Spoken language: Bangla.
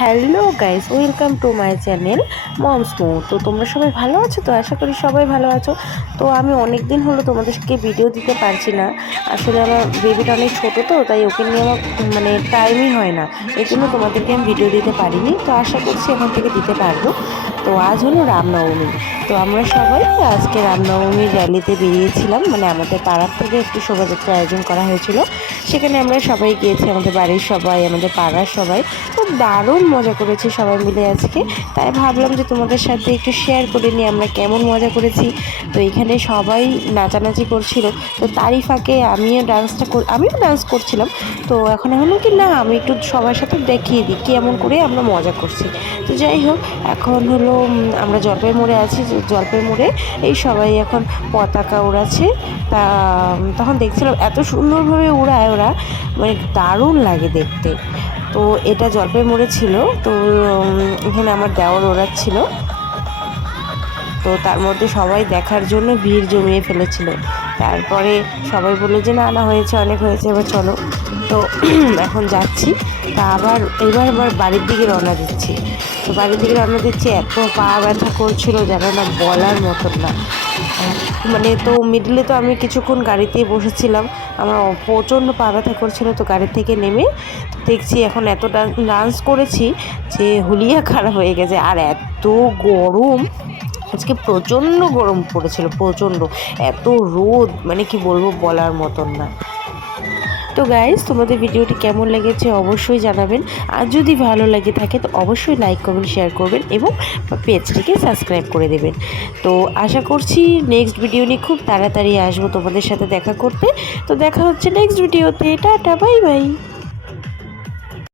Hello guys, welcome to my channel moms mo. তো তোমরা সবাই ভালো আছো? তো আশা করি সবাই ভালো আছো। তো আমি অনেক দিন হলো তোমাদেরকে ভিডিও দিতে পারছি না। আসলে আমার বেবিটা অনেক ছোটো, তো তাই ওকে নিয়ে আমার মানে টাইমই হয় না। এই জন্য তোমাদেরকে আমি ভিডিও দিতে পারিনি। তো আশা করছি এখন থেকে দিতে পারবো। তো আজ হলো রামনবমী। তো আমরা সবাই আজকে রামনবমীর র্যালিতে বেরিয়েছিলাম, মানে আমাদের পাড়ার থেকে একটু শোভাযাত্রার আয়োজন করা হয়েছিল। সেখানে আমরা সবাই গিয়েছি, আমাদের বাড়ির সবাই, আমাদের পাড়ার সবাই। খুব দারুণ মজা করেছি সবাই মিলে আজকে। তাই ভাবলাম যে তোমাদের সাথে একটু শেয়ার করে নিই আমরা কেমন মজা করেছি। তো এখানে সবাই নাচানাচি করছিল, তো তারই ফাঁকে আমিও ডান্স করছিলাম। তো এখন হলো কি না, আমি একটু সবার সাথে দেখিয়ে দিই কেমন করে আমরা মজা করছি। তো যাই হোক, এখন হলো আমরা জলপাই মোড়ে আছি। জলপাই মোড়ে এই সবাই এখন পতাকা উড়াচ্ছে। তা তখন দেখছিলাম এত সুন্দরভাবে উড়ায় ওরা, মানে দারুণ লাগে দেখতে। তো এটা জলপাই মোড়ে ছিল। তো এখানে আমার দেওর ওড়াচ্ছিল। তো তার মধ্যে সবাই দেখার জন্য ভিড় জমিয়ে ফেলেছিল। তারপরে সবাই বললো যে না না, হয়েছে, অনেক হয়েছে, এবার চলো। তো এখন যাচ্ছি। তা এবার বাড়ির দিকে রওনা দিচ্ছি। তো বাড়ির দিকে রওনা দিচ্ছি, এত পা ব্যথা করছিল জানো না, বলার মতন না। মানে তো মিডলে তো আমি কিছুক্ষণ গাড়িতেই বসেছিলাম, আমার প্রচণ্ড পা ব্যথা করছিল। তো গাড়ি থেকে নেমে দেখছি এখন এত ডান্স করেছি যে হুলিয়া খারাপ হয়ে গেছে। আর এত গরম আজকে, প্রচণ্ড গরম পড়েছিল, প্রচণ্ড। এত রোদ, মানে কি বলবো, বলার মতন না। তো গাইজ, তোমাদের ভিডিওটি কেমন লেগেছে অবশ্যই জানাবেন। আর যদি ভালো লাগে থাকে তো অবশ্যই লাইক করবেন, শেয়ার করবেন এবং পেজটিকে সাবস্ক্রাইব করে দেবেন। তো আশা করছি নেক্সট ভিডিও নিয়ে খুব তাড়াতাড়ি আসবো তোমাদের সাথে দেখা করতে। তো দেখা হচ্ছে নেক্সট ভিডিওতে। Tata, bye bye.